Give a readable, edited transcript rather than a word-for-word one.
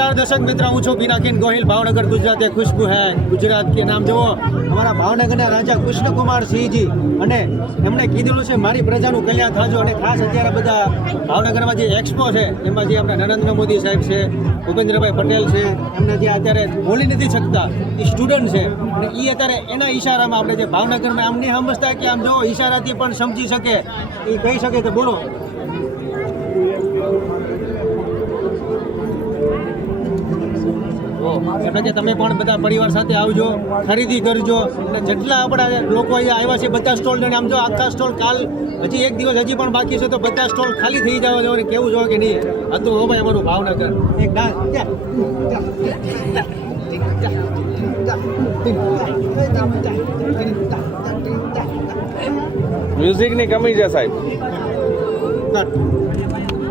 નમસ્કાર દર્શક મિત્રો, હું છું પિનાકિન ગોહિલ, ભાવનગર ગુજરાત એ ખુશ્બુ હૈ ગુજરાત કે નામ જુઓ. અમારા ભાવનગરના રાજા કૃષ્ણકુમાર સિંહજી અને એમણે કીધેલું છે મારી પ્રજાનું કલ્યાણ થાજો. અને ખાસ અત્યારે બધા ભાવનગરમાં જે એક્સપો છે એમાં જે આપણા નરેન્દ્ર મોદી સાહેબ છે, ભૂપેન્દ્રભાઈ પટેલ છે, એમને જે અત્યારે બોલી નથી શકતા એ સ્ટુડન્ટ છે અને એ અત્યારે એના ઈશારામાં આપણે જે ભાવનગરમાં આમ નહીં સમજતા કે આમ જો ઈશારાથી પણ સમજી શકે, એ કહી શકે તો બોલો. એટલે કે તમે પણ બધા પરિવાર સાથે આવજો, ખરીદી કરજો અને જેટલા આપણા લોકો અહીંયા આવ્યા છે બધા સ્ટોલ લઈને આમ જો આખા સ્ટોલ કાલ હજી એક દિવસ હજી પણ બાકી છે તો બધા સ્ટોલ ખાલી થઈ જવા દેવાની કેવું જો કે નહીં. હતું હો ભાઈ અમારું ભાવનગર. એક ડાન્સ મ્યુઝિકની કમી છે સાહેબ.